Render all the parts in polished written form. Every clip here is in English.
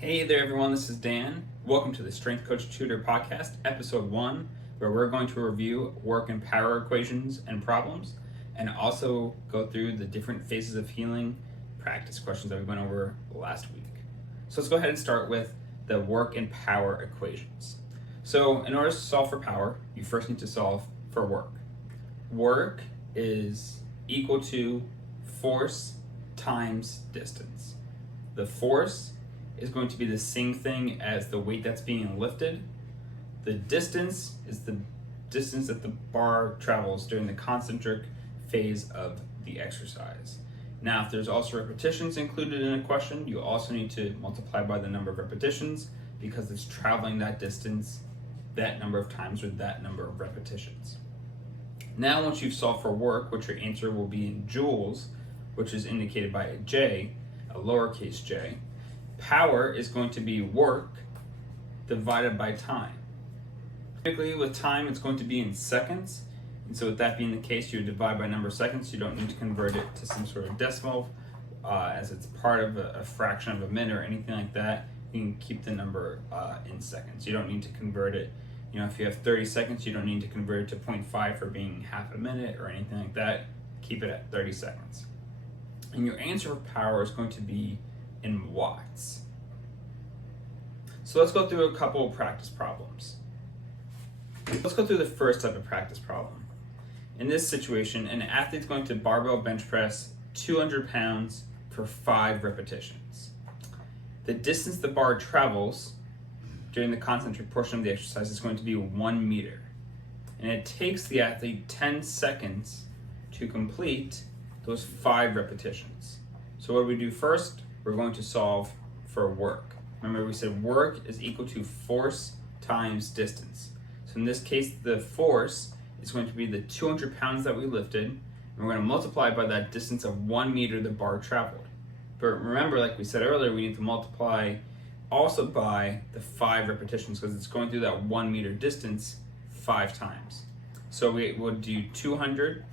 Hey there everyone, this is Dan. Welcome to the Strength Coach Tutor Podcast, Episode 1, where we're going to review work and power equations and problems, and also go through the different phases of healing practice questions that we went over last week. So let's go ahead and start with the work and power equations. So in order to solve for power, you first need to solve for work. Work is equal to force times distance. The force is going to be the same thing as the weight that's being lifted. The distance is the distance that the bar travels during the concentric phase of the exercise. Now, if there's also repetitions included in a question, you also need to multiply by the number of repetitions because it's traveling that distance that number of times with that number of repetitions. Now, once you've solved for work, which your answer will be in joules, which is indicated by a J, a lowercase j, power is going to be work divided by time. Typically with time, it's going to be in seconds. And so with that being the case, you divide by number of seconds. You don't need to convert it to some sort of decimal as it's part of a fraction of a minute or anything like that. You can keep the number in seconds. You don't need to convert it. You know, if you have 30 seconds, you don't need to convert it to 0.5 for being half a minute or anything like that. Keep it at 30 seconds. And your answer for power is going to be in watts. So let's go through a couple of practice problems. Let's go through the first type of practice problem. In this situation, an athlete's going to barbell bench press 200 pounds for 5 repetitions. The distance the bar travels during the concentric portion of the exercise is going to be 1 meter. And it takes the athlete 10 seconds to complete those 5 repetitions. So what do we do first? We're going to solve for work. Remember, we said work is equal to force times distance. So in this case, the force is going to be the 200 pounds that we lifted, and we're going to multiply by that distance of 1 meter the bar traveled. But remember, like we said earlier, we need to multiply also by the 5 repetitions because it's going through that 1 meter distance 5 times. So we would do 200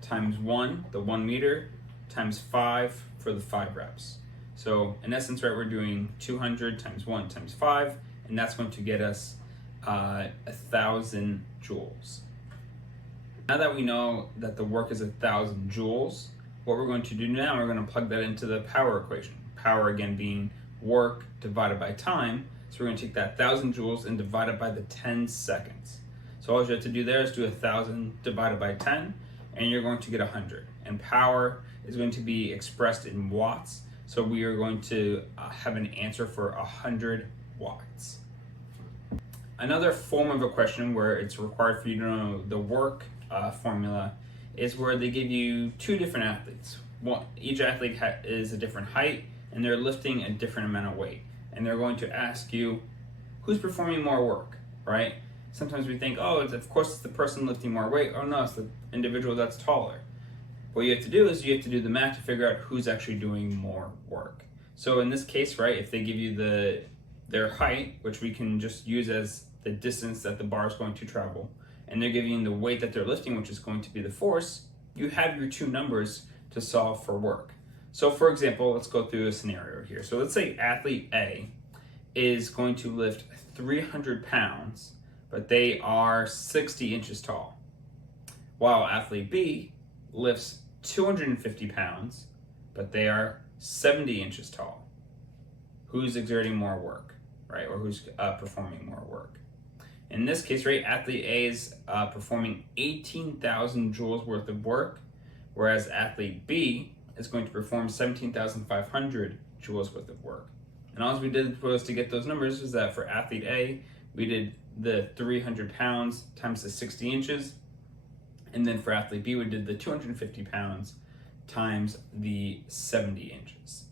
times 1, the 1 meter, times 5 for the 5 reps. So in essence, right, we're doing 200 times 1 times 5, and that's going to get us 1,000 joules. Now that we know that the work is 1,000 joules, what we're going to do now, we're going to plug that into the power equation. Power, again, being work divided by time. So we're going to take that 1,000 joules and divide it by the 10 seconds. So all you have to do there is do 1,000 divided by 10, and you're going to get 100. And power is going to be expressed in watts. So we are going to have an answer for 100 watts. Another form of a question where it's required for you to know the work formula is where they give you 2 different athletes. Each athlete is a different height and they're lifting a different amount of weight. And they're going to ask you, who's performing more work, right? Sometimes we think, oh, of course it's the person lifting more weight. Oh no, it's the individual that's taller. What you have to do is you have to do the math to figure out who's actually doing more work. So in this case, right, if they give you their height, which we can just use as the distance that the bar is going to travel, and they're giving you the weight that they're lifting, which is going to be the force, you have your 2 numbers to solve for work. So for example, let's go through a scenario here. So let's say athlete A is going to lift 300 pounds, but they are 60 inches tall, while athlete B lifts 250 pounds, but they are 70 inches tall. Who's exerting more work, right? Or who's performing more work? In this case, right, athlete A is performing 18,000 joules worth of work, whereas athlete B is going to perform 17,500 joules worth of work. And all we did was to get those numbers is that for athlete A, we did the 300 pounds times the 60 inches, and then for athlete B, we did the 250 pounds times the 70 inches.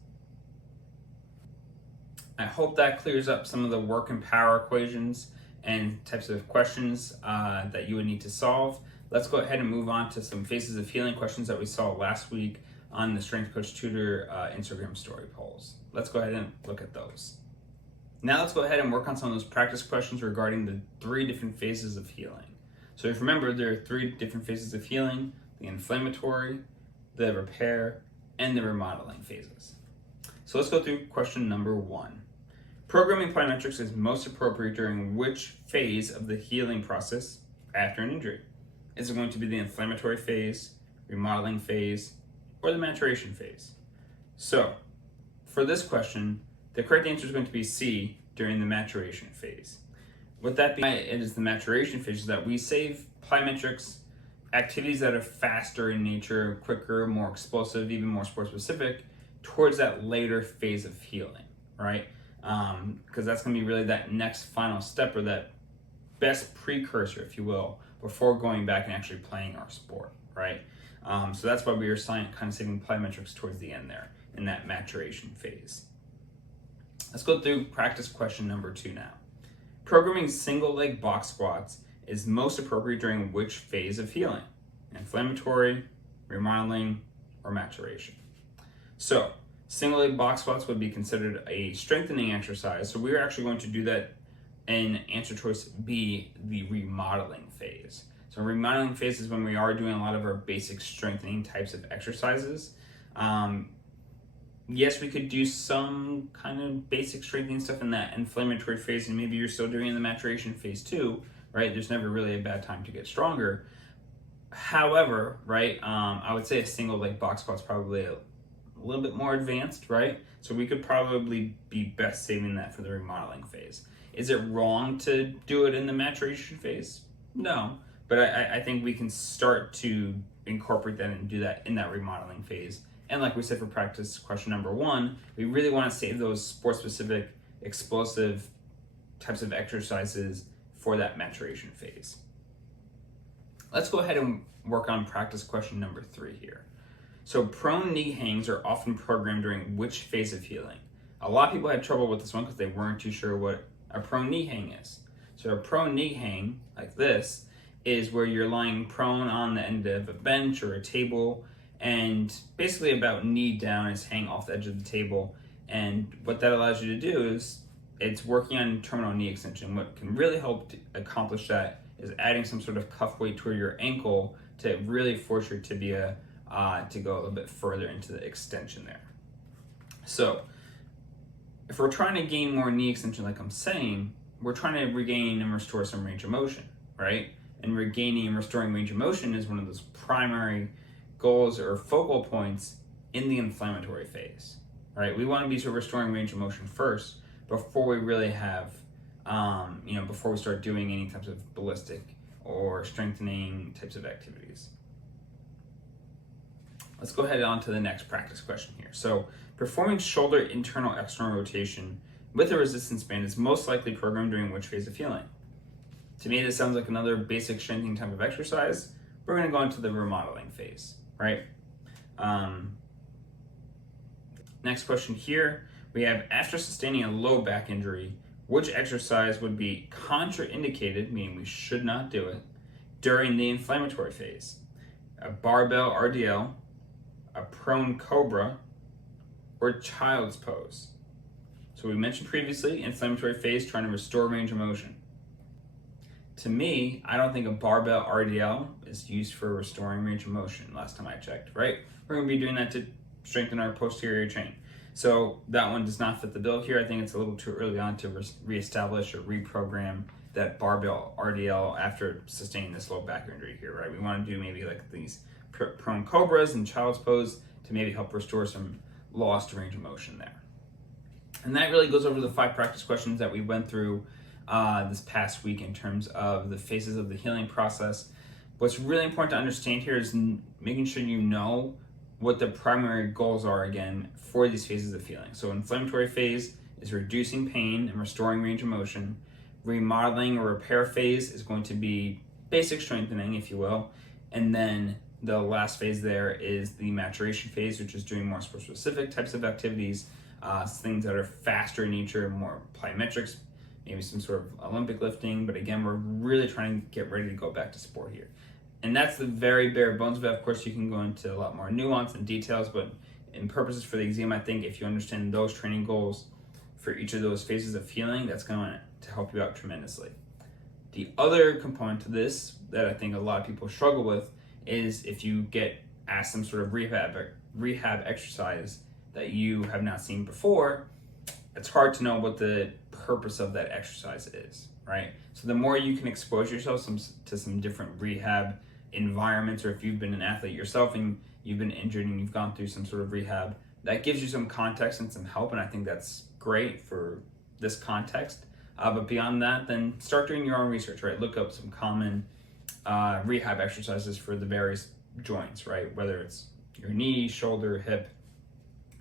I hope that clears up some of the work and power equations and types of questions that you would need to solve. Let's go ahead and move on to some phases of healing questions that we saw last week on the Strength Coach Tutor Instagram story polls. Let's go ahead and look at those. Now let's go ahead and work on some of those practice questions regarding the 3 different phases of healing. So if you remember, there are 3 different phases of healing: the inflammatory, the repair, and the remodeling phases. So let's go through question number 1. Programming plyometrics is most appropriate during which phase of the healing process after an injury? Is it going to be the inflammatory phase, remodeling phase, or the maturation phase? So, for this question, the correct answer is going to be C, during the maturation phase. With that being said, it is the maturation phase that we save plyometrics activities that are faster in nature, quicker, more explosive, even more sport specific, towards that later phase of healing, right? Because that's going to be really that next final step, or that best precursor, if you will, before going back and actually playing our sport, right? So that's why we are kind of saving plyometrics towards the end there, in that maturation phase. Let's go through practice question number 2 now. Programming single leg box squats is most appropriate during which phase of healing? Inflammatory, remodeling, or maturation? So, single leg box squats would be considered a strengthening exercise. So we're actually going to do that in answer choice B, the remodeling phase. So remodeling phase is when we are doing a lot of our basic strengthening types of exercises. Yes, we could do some kind of basic strengthening stuff in that inflammatory phase, and maybe you're still doing in the maturation phase too, right? There's never really a bad time to get stronger. However, right, I would say a single leg box squat is probably a little bit more advanced, right? So we could probably be best saving that for the remodeling phase. Is it wrong to do it in the maturation phase? No, but I think we can start to incorporate that and do that in that remodeling phase. And like we said for practice question number 1, we really want to save those sport-specific, explosive types of exercises for that maturation phase. Let's go ahead and work on practice question number 3 here. So prone knee hangs are often programmed during which phase of healing? A lot of people had trouble with this one because they weren't too sure what a prone knee hang is. So a prone knee hang, like this, is where you're lying prone on the end of a bench or a table, and basically about knee down is hang off the edge of the table. And what that allows you to do is it's working on terminal knee extension. What can really help to accomplish that is adding some sort of cuff weight to your ankle to really force your tibia to go a little bit further into the extension there. So if we're trying to gain more knee extension, like I'm saying, we're trying to regain and restore some range of motion, right? And regaining and restoring range of motion is one of those primary goals or focal points in the inflammatory phase, right? We want to be sort of restoring range of motion first before we really have, before we start doing any types of ballistic or strengthening types of activities. Let's go ahead on to the next practice question here. So performing shoulder internal external rotation with a resistance band is most likely programmed during which phase of healing? To me, this sounds like another basic strengthening type of exercise. We're going to go into the remodeling phase, right? Next question here, we have, after sustaining a low back injury, which exercise would be contraindicated, meaning we should not do it, during the inflammatory phase? A barbell RDL, a prone cobra, or child's pose? So we mentioned previously, inflammatory phase, trying to restore range of motion. To me, I don't think a barbell RDL is used for restoring range of motion, last time I checked, right? We're going to be doing that to strengthen our posterior chain. So that one does not fit the bill here. I think it's a little too early on to reestablish or reprogram that barbell RDL after sustaining this low back injury here, right? We want to do maybe like these prone cobras and child's pose to maybe help restore some lost range of motion there. And that really goes over the 5 practice questions that we went through this past week in terms of the phases of the healing process. What's really important to understand here is making sure you know what the primary goals are again for these phases of healing. So inflammatory phase is reducing pain and restoring range of motion. Remodeling or repair phase is going to be basic strengthening, if you will. And then the last phase there is the maturation phase, which is doing more specific types of activities, things that are faster in nature, more plyometrics, maybe some sort of Olympic lifting. But again, we're really trying to get ready to go back to sport here. And that's the very bare bones of it. Of course, you can go into a lot more nuance and details, but in purposes for the exam, I think if you understand those training goals for each of those phases of healing, that's going to help you out tremendously. The other component to this that I think a lot of people struggle with is if you get asked some sort of rehab exercise that you have not seen before, it's hard to know what the purpose of that exercise is, right? So the more you can expose yourself to some different rehab environments, or if you've been an athlete yourself and you've been injured and you've gone through some sort of rehab, that gives you some context and some help, and I think that's great for this context. But beyond that, then start doing your own research, right? Look up some common rehab exercises for the various joints, right? Whether it's your knee, shoulder, hip,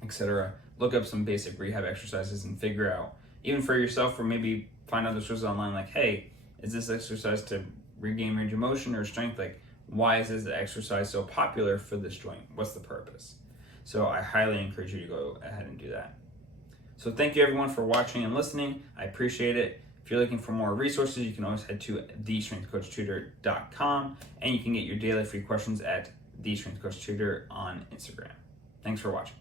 etc. Look up some basic rehab exercises and figure out, even for yourself, or maybe find other sources online, like, hey, is this exercise to regain range of motion or strength? Like, why is this exercise so popular for this joint? What's the purpose? So I highly encourage you to go ahead and do that. So thank you everyone for watching and listening. I appreciate it. If you're looking for more resources, you can always head to thestrengthcoachtutor.com, and you can get your daily free questions at thestrengthcoachtutor on Instagram. Thanks for watching.